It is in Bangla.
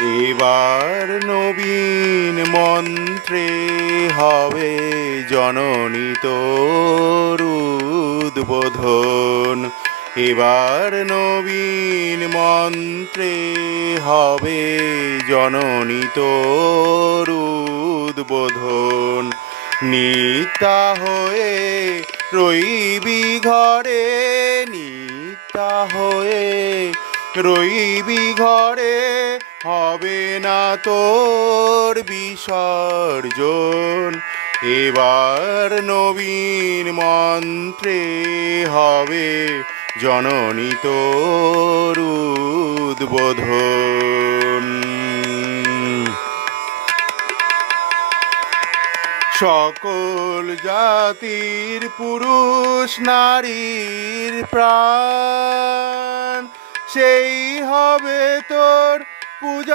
এবার নবীন মন্ত্রে হবে জননী তোর উদ্বোধন। এবার নবীন মন্ত্রে হবে জননী তোর উদ্বোধন। নিত্যা হয়ে রইবি ঘরে, নিত্যা হয়ে রইবি ঘরে, হবে না তোর বিসর্জন। এবার নবীন মন্ত্রে হবে জননী তোর উদ্বোধন। সকল জাতির পুরুষ নারীর প্রাণ সেই হবে তোর পূজা।